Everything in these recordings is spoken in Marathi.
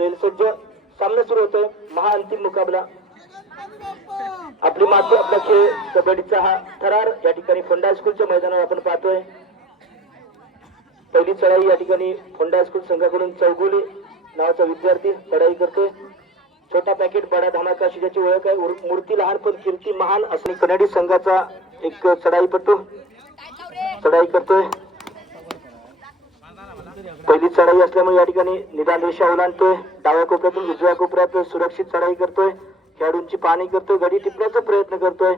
मिळेल सज्ज सामना सुरू होतोय. महाअंतिम मुकाबला. आपली माती आपला खेळ कबड्डीचा हा ठरार या ठिकाणी फोंडा हायस्कूलच्या मैदानावर आपण पाहतोय. पहिली चढाई या ठिकाणी फोंडा हायस्कूल संघाकडून चौगुले नावाचा विद्यार्थी चढाई करतोय. छोटा पॅकेट बडा धमाका अशी त्याची ओळख आहे. मूर्ती लहान पण कीर्ती महान असणे कन्नडी संघाचा एक चढाईपटू चढाई करतोय. पहिली चढाई असल्यामुळे या ठिकाणी निदान रेषा ओलांडतोय. डाव्या कोपऱ्यातून उजव्या कोपऱ्यात सुरक्षित चढाई करतोय. खेळाडूंची पाणी करतोय. गडी टिपण्याचा प्रयत्न करतोय.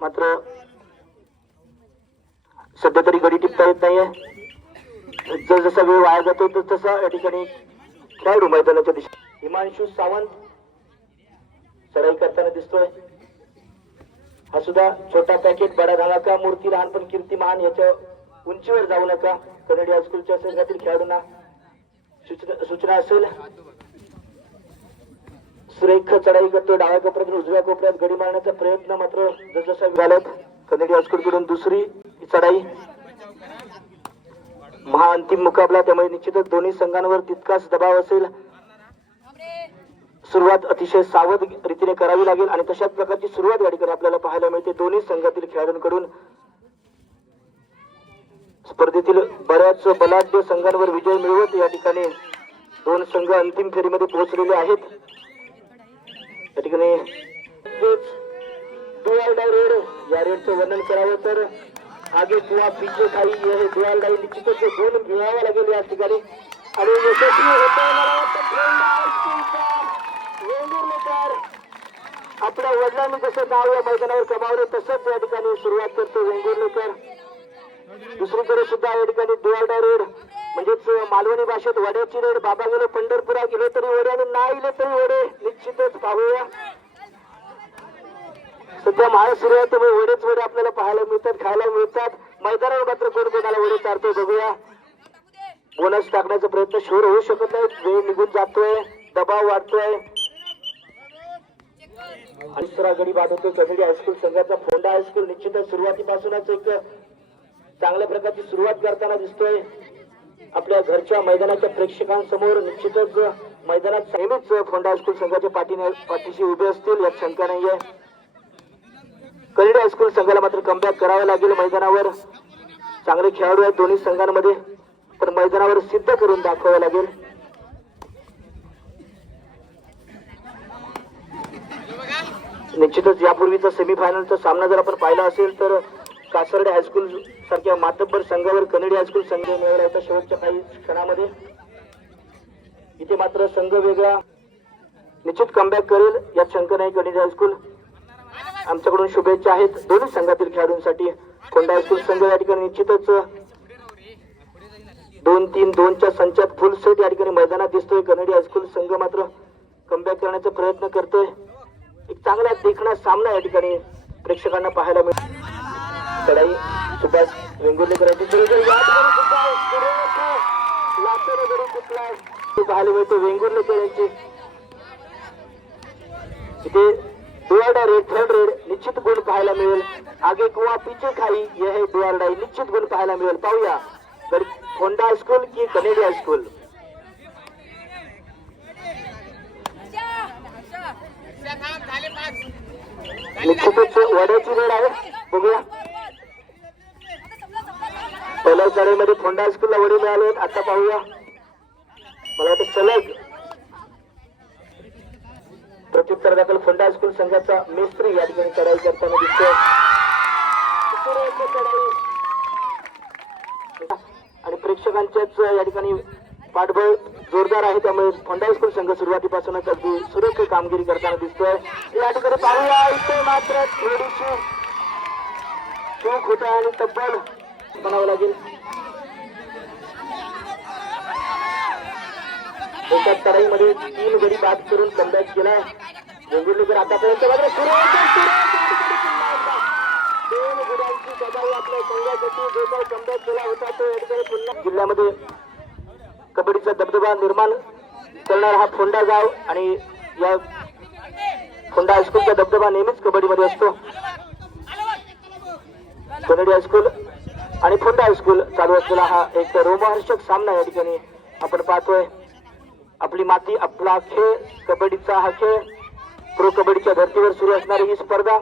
मात्र सध्या तरी गडी टिपता येत नाहीये. जस जसा वेळ वाया जातो तर तसा या ठिकाणी खेळाडू मैदानाच्या दिशा हिमांशु सावंत चढाई करताना दिसतोय. हा सुद्धा छोटा पॅकेट बडा धमाका मूर्ती लहानपण कीर्तिमान याच्या उंचीवर जाऊ नका. कनेडी हायस्कूलच्या संघातील खेळाडूंना सूचना असेल. सुरेख चढाई करतो डाव्या कोपऱ्यातून उजव्या कोपऱ्यात गडी मारण्याचा प्रयत्न मात्र जसजसा झालात कनेडी हायस्कूल कडून दुसरी चढाई. महाअंतिम मुकाबला त्यामुळे निश्चितच दोन्ही संघांवर तितकाच दबाव असेल. सुरुवात अतिशय सावध रीतीने करावी लागेल आणि तशाच प्रकारची सुरुवात या ठिकाणी आपल्याला पाहायला मिळते. दोन्ही संघातील खेळाडूंकडून स्पर्धेतील बऱ्याच बलाढ्य संघांवर विजय मिळवत या ठिकाणी दोन संघ अंतिम फेरीमध्ये पोहोचलेले आहेत. या ठिकाणी रेड या रेडचं वर्णन करावं तर आगे किंवा पिछे खाई हे डुआल डाई निश्चितच दोन मिळावा लागेल या ठिकाणी. आणि यशस्वी होतोय आपल्या वडिलांनी जसं नाव या मैदानावर कमावलं तसंच या ठिकाणी सुरुवात करतो वेंगुर्लेकर दुसरीकडे सुद्धा या ठिकाणी डुआल रोड म्हणजेच मालवणी भाषेत वड्याची रेड बाबा गेले पंढरपुरा गेले तरी वडे आणि नाही गेले तरी वडे. निश्चितच पाहूया. सध्या माळ सुरू आहे त्यामुळे वडेच वडे आपल्याला पाहायला मिळतात खायला मिळतात. मैदानावर मात्र कोण कोणाला वडे चारतोय बघूया. बोनस टाकण्याचा प्रयत्न शोर होऊ शकत नाही वेळ निघून जातोय दबाव वाढतोय. आणि दुसरा गडी बाद होतोय. कन्नडी हायस्कूल संघाचा फोंडा हायस्कूल निश्चितच सुरुवातीपासूनच एक चांगल्या प्रकारची सुरुवात करताना दिसतोय. आपल्या घरच्या मैदानाच्या प्रेक्षकांसमोर निश्चितच मैदानात नेहमीच फोंडा हायस्कूल संघाच्या पाठीने पाठीशी उभे असतील यात शंका नाहीये. कन्नडी हायस्कूल संघाला मात्र कमबॅक करावं लागेल मैदानावर. चांगले खेळाडू आहेत दोन्ही संघांमध्ये पण मैदानावर सिद्ध करून दाखवावं लागेल. निश्चितच यापूर्वीचा सेमीफायनलचा सामना जर आपण पाहिला असेल तर कासर्डे हायस्कूल सारख्या मातब्बर संघावर कनेडी हायस्कूल संघ मिळवला होता शेवटच्या काही क्षणामध्ये इथे मात्र संघ वेगळा. निश्चित कमबॅक करेल यात शंका नाही कनेडी हायस्कूल आमच्याकडून शुभेच्छा आहेत. दोन्ही संघातील खेळाडूंसाठी कोंडा हायस्कूल संघ या ठिकाणी निश्चितच दोन तीन दोनच्या संचात फुल सेट या ठिकाणी मैदानात दिसतोय. कनेडी हायस्कूल संघ मात्र कमबॅक करण्याचा प्रयत्न करतोय. एक चांगला देखणा सामना या ठिकाणी प्रेक्षकांना पाहायला मिळतो. चढाई सुभाष वेंगुर्लेकर यांची सुरेख या ठिकाणी सुद्धा सुरेख लातूर गडी कुठलाय ते पाहायला मिळतो वेंगुर्लेकर यांची. इथे डुआरडा रेड थर्ड रेड निश्चित गुण पाहायला मिळेल. आगे किंवा पीछे खाई है डुआरडा. निश्चित गुण पाहायला मिळेल. पाहूया. तर होंडा हायस्कूल की कनेडी हायस्कूल निश्चितच वड्याची रेड आहे. बघूया. सलग चढाईमध्ये फोंडा हायस्कूलला वडे मिळाले आहेत. आता पाहूया. मला वाटतं सलग प्रत्युत्तर दाखल फोंडा हायस्कूल संघाचा मेस्त्री या ठिकाणी चढाई करताना दिसतो आणि प्रेक्षकांच्याच या ठिकाणी पाठबळ जोरदार आहे. त्यामुळे फोंडा हायस्कूल संघ सुरुवातीपासूनच अगदी सुरेख कामगिरी करताना दिसतोय. या ठिकाणी पाहूया इथे मात्र थोडीशी चूक होत आहे आणि तब्बल बनावं लागेल. एका तराईमध्ये तीन गडी बाद करून कमबॅक केला वेंगुर्लेकर आतापर्यंत मात्र सुरेख दोन गुणांची सजाई आपल्या संघासाठी. जो काही कमबॅक केला होता तो या ठिकाणी पुन्हा. जिल्ह्यामध्ये कबड्डीचा दबदबा निर्माण करणारा हा फोंडा गाव आणि या फोंडा हायस्कूलचा दबदबा नेहमीच कबड्डीमध्ये असतो. कन्नडी हायस्कूल आणि फोंडा हायस्कूल चालू असलेला हा एक रोमहर्षक सामना या ठिकाणी आपण पाहतोय. आपली माती आपला खेळ कबड्डीचा हा खेळ प्रो कबड्डीच्या धर्तीवर सुरू असणारी ही स्पर्धा.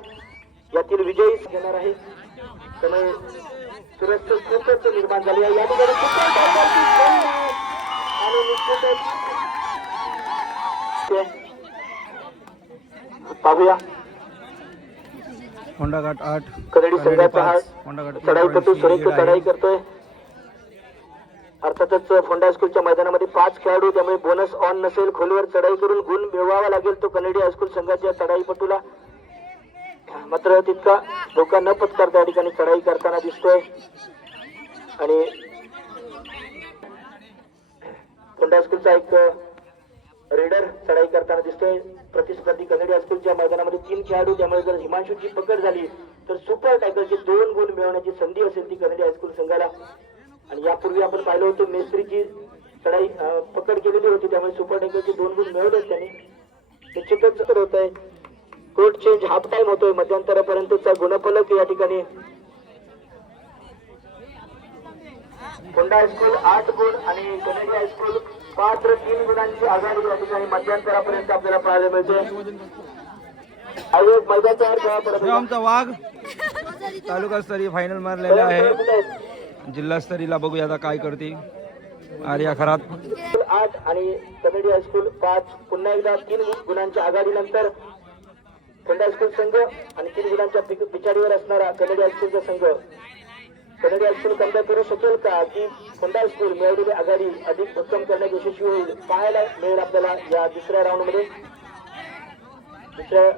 यातील विजयी घेणार आहे. त्यामुळे सुरक्षित खूपच निर्माण झाली. आहे या ठिकाणी आणि निश्चितच पाहूया. होंडा घाट आठ कन्नडी संघाचा हा चढाई करतो सुरेख. चढाई करतोय. अर्थातच फोंडा स्कूलच्या मैदानामध्ये पाच खेळाडू त्यामुळे बोनस ऑन नसेल खोलीवर चढाई करून गुण मिळवावा लागेल तो कन्नडी हायस्कूल संघाच्या चढाईपटूला. मात्र तितका धोका न पत्करता या ठिकाणी चढाई करताना दिसतोय. आणि फोंडा स्कूलचा एक रेडर चढाई करताना दिसतोय. प्रतिस्पर्धी कनडी हायस्कूलच्या मैदानामध्ये तीन खेळाडू त्यामुळे जर हिमांशूची पकड झाली तर सुपर टॅकलचे दोन गुण मिळवण्याची संधी असेल ती कनडी हायस्कूल संघाला. आणि यापूर्वी आपण पाहिलं होतं मेस्त्रीची चढाई पकड केलेली होती त्यामुळे सुपर टॅकलचे दोन गुण मिळवले त्यांनी. निश्चितच होत आहे. कोर्ट चेंज हाफ टाइम होतोय मध्यंतरापर्यंतचा गुणफलक या ठिकाणी. होंडा हायस्कूल आठ गुण आणि कनडी हायस्कूल मात्र तीन गुणांची आघाडी या ठिकाणी मध्यंतरापर्यंत आपल्याला पाहायला मिळते. आमचा वाघ. तालुकास्तरीय फायनल मारलेला आहे. जिल्हास्तरीयला बघूया आता काय करते. आर्या खरात. आठ आणि कनेडी हायस्कूल पाच. पुन्हा एकदा तीन गुणांच्या आघाडीनंतर होंडा हायस्कूल संघ आणि तीन गुणांच्या पिछाडीवर असणारा कनेडी हायस्कूलचा संघ. कनेरी हायस्कूल कमबॅक करू शकेल का की होंडा स्कूल मिळवलेली आघाडी अधिक भक्कम करण्यात यशस्वी होईल? पाहायला मिळेल आपल्याला या दुसऱ्या राऊंडमध्ये दुसऱ्या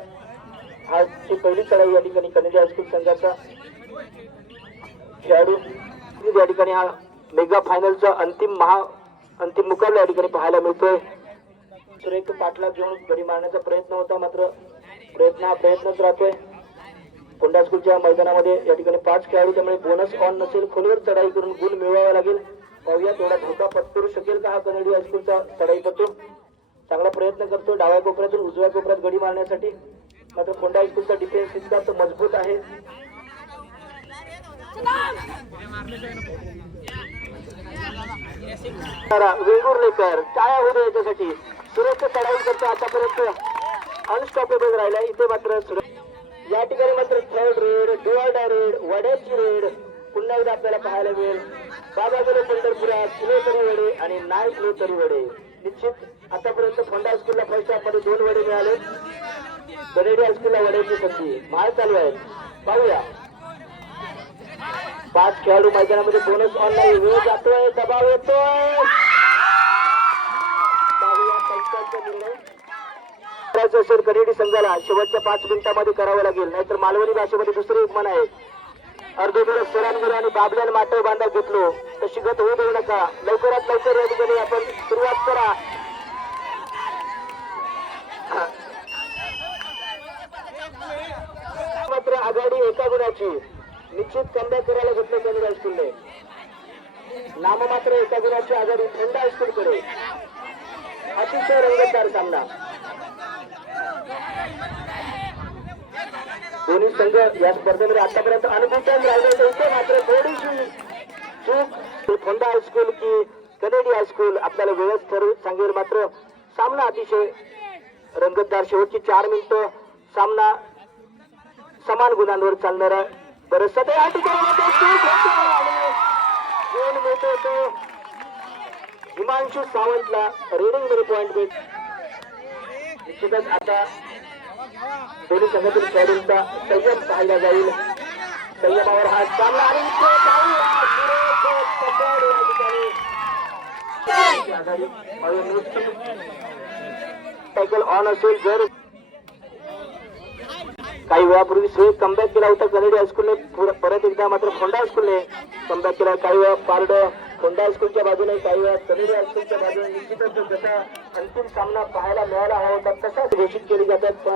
आजची पहिली चढाई या ठिकाणी कनेडी हायस्कूल संघाचा खेळाडू या ठिकाणी हा मेगा फायनलचा अंतिम महा अंतिम मुकाबला या ठिकाणी पाहायला मिळतोय. सुरेख पाठलाग घेऊन गडी मारण्याचा प्रयत्न होता मात्र प्रयत्न हा प्रयत्नच राहतोय. कोंडा स्कूलच्या मैदानामध्ये या ठिकाणी पाच खेळाडू त्यामुळे बोनस ऑन नसेल खोलवर चढाई करून गुण मिळवावा लागेल. पाहूया तेवढा धोका पत्करू शकेल का हा कनेडी हायस्कूलचा करतो चांगला प्रयत्न करतो डाव्या कोपऱ्यातून उजव्या कोपऱ्यात गडी मारण्यासाठी. मात्र कोंडा हायस्कूलचा डिफेन्स इतका मजबूत आहे. वेगुर्लेकर काय होऊ दे याच्यासाठी. सुरक्षा चढाई करतो आतापर्यंत. अनस्टॉपेबल राहिला इथे मात्र या ठिकाणी मात्र थर्ड रेड डुआर्डा रेड वड्याची रेड पुन्हा एकदा आपल्याला पाहायला मिळेल. बाबा गेले पंढरपुरात किलो तरी वडे आणि नाही किलो तरी वडे. निश्चित आतापर्यंत फोंडा हायस्कूलला फर्स्ट हाफमध्ये दोन वडे मिळाले. कनेडी हायस्कूलला वड्याची संधी. माळ चालू आहेत. पाहूया. पाच खेळाडू मैदानामध्ये बोनस ऑनलाईन वेळ जातोय दबाव येतोय. करायचं असेल कनेडी संघाला. शेवटच्या पाच मिनिटांमध्ये करावं लागेल. नाहीतर मालवणी भाषेमध्ये दुसरे एक मन आहे. अर्धोदर सरांमध्ये आणि बाबल्यान माटव बांधा घेतलो. तशी गत होऊ देऊ नका. लवकरात लवकर या ठिकाणी आपण सुरुवात करा. मात्र आघाडी एका गुणाची. निश्चित कमबॅक करायला घेतलं कनेडी हायस्कूलने नाममात्र एका गुणाची आघाडी थंड हायस्कूलकडे. अतिशय रंगतदार सामना. दोन्ही संघ या स्पर्धेमध्ये आतापर्यंत अनुभूतन राहिले होते. मात्र थोडीशी चूक. फोंडा हायस्कूल की कनेडी हायस्कूल आपल्याला वेळच ठरवून सांगेल मात्र सामना अतिशय रंगतदार. शेवटची चार मिनिटं सामना समान गुणांवर चालणारा बरंच ते या ठिकाणी मिळतो तो हिमांशू सावंतला रेडिंगमध्ये पॉइंट भेट निश्चितच आता पोलीस संघातील खेळाडूंचा संयम पाहिला जाईल. संयमावर हा चालला आणि सायकल ऑन असेल जर. काही वेळापूर्वी सुरेश कमबॅक केला होता कनेडी हायस्कूलने परत एकदा मात्र फोंडा हायस्कूलने कमबॅक केला. काही वेळा पारड फोंडा हायस्कूलच्या बाजूने काही वेळा कनेडी हायस्कूलच्या बाजूने. निश्चितच जसा अंतिम सामना पाहायला मिळाला हवा होता तसाच घोषित केली जातात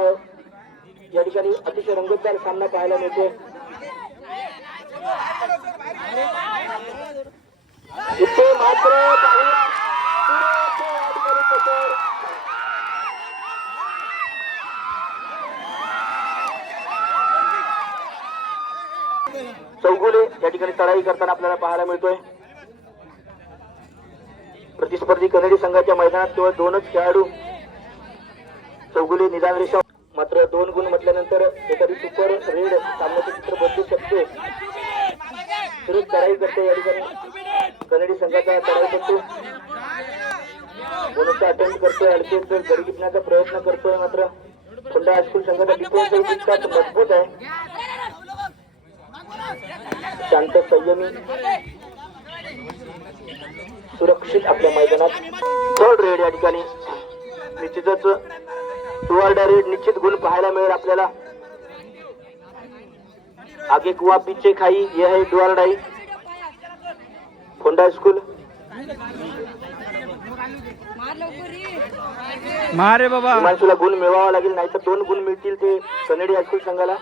या ठिकाणी अतिशय रंगतदार सामना पाहायला मिळतो इथे मात्र या ठिकाणी चौगुले या ठिकाणी चढाई करताना आपल्याला पाहायला मिळतोय. प्रतिस्पर्धी कन्नडी संघाच्या मैदानात केवळ दोनच खेळाडू चौगुले निदान रेषा मात्र दोन गुण म्हटल्यानंतर एखादी सुपर रेड सामन्याचे चित्र बदलू शकते. सुरेश चढाई करते या ठिकाणी. कन्नडी संघाचा चढाई करतो. बोनसचा अटेम्प्ट करतोय अडकेच घरी घेण्याचा प्रयत्न करतोय मात्र. खुंडा हायस्कूल संघाचा डिफेन्स तितकाच मजबूत आहे. शांत संयमी. सुरक्षित आपल्या मैदानात. थर्ड रेड या ठिकाणी. निश्चितच टुवार्डा रेड निश्चित गुण पाहायला मिळेल आपल्याला. आगे कुआ पीछे खाई यह है डुआरडाई कोंडा स्कूल मारे बाबा. हिमांशूला गुण मिळवावा लागेल नाही तर दोन गुण मिळतील ते कन्नडी हायस्कूल संघाला.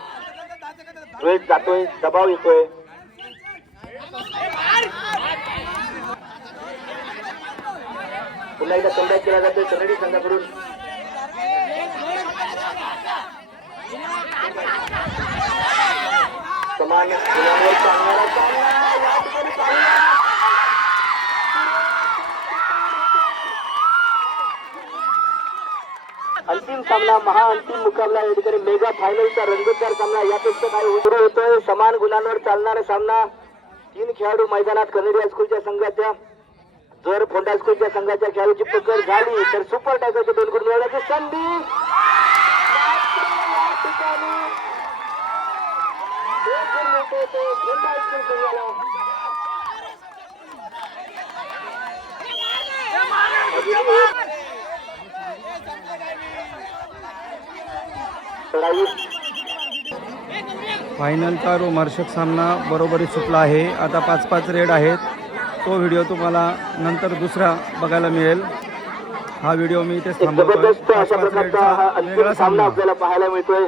वेळ जातोय दबाव येतोय. पुन्हा एकदा कमबॅक केला जातोय कन्नडी संघाकडून. समान गुणांवर सामना. या अंतिम सामना महाअंतिम मुकाबला या ठिकाणी मेगा फायनलचा रंगतदार सामना यापेक्षा काही उतरू होतोय समान गुणांवर चालणारा सामना तीन खेळाडू मैदानात कन्नडी हायस्कूलच्या संघाच्या जर फोंडा स्कूलच्या संघाच्या खेळाडूची पकड झाली तर सुपर टायगरचे दोन गुण मिळवण्याची संधी मात्र या ठिकाणी दोन गुण मिळते ते फोंडा हायस्कूल संघाला अजूनही एक चढाई फायनलचा रोमार्शक सामना बरोबरीत सुटला आहे. आता पाच पाच रेड आहेत. तो व्हिडिओ तुम्हाला नंतर दुसरा बघायला मिळेल. हा व्हिडिओ मी इथेच अंतिम वेगळा सामना. सामना आपल्याला पाहायला मिळतोय.